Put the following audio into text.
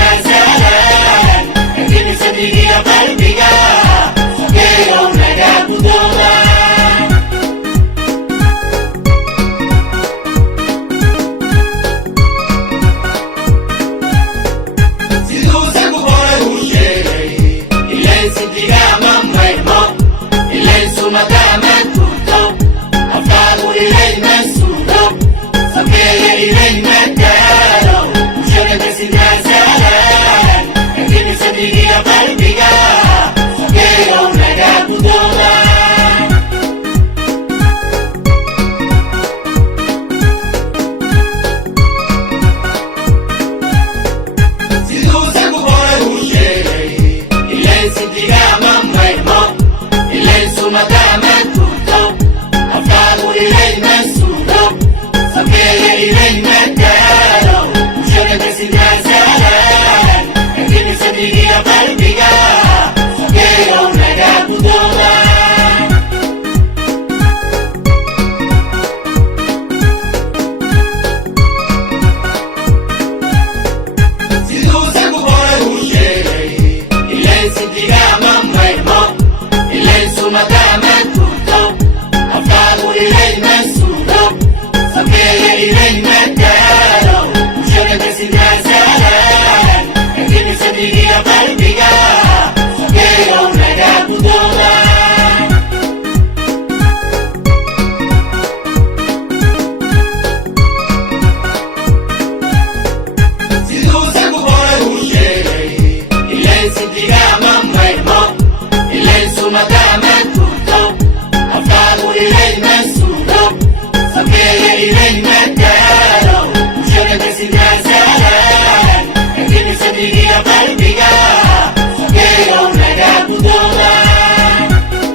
sinasyalan, nagdinig sa tingin ang palbiga, sa kayong nagabundulan. Sinusan mo ko ay husay, ilan sintiga mamay mo, ilan sumataman tutok, ang tago ilay nagsulog, sa kaya ilay nagdalaw, siya nagkasinasyalan, nagdinig sa tingin ang palbiga, sa kayong nagabundulan. Sinusan mo ko ay husay, ilan sintiga mamay mo, ilan sumataman tutok, ang tago ilay nagsulog, sa kaya ilay nagdalaw, siya nagkasinasyalan, nagdinig sa tingin ang palbiga, sa kayong nagabundulan. Sinusan mo ko ay husay, ilan sintiga mamay mo, ilan sumataman tutok, ang tago ilay nagsulog, sa kaya ilay nagdalaw, siya nagkasinasyalan, nagdinig sa tingin ang palbiga, sa kayong nagabundulan. Sinusan mo ko ay husay, ilan sintiga mamay mo, ilan sumataman tutok, ang tago ilay nagsulog, sa kaya ilay nagdalaw, siya nagkasinasyalan, nagdinig sa tingin ang palbiga,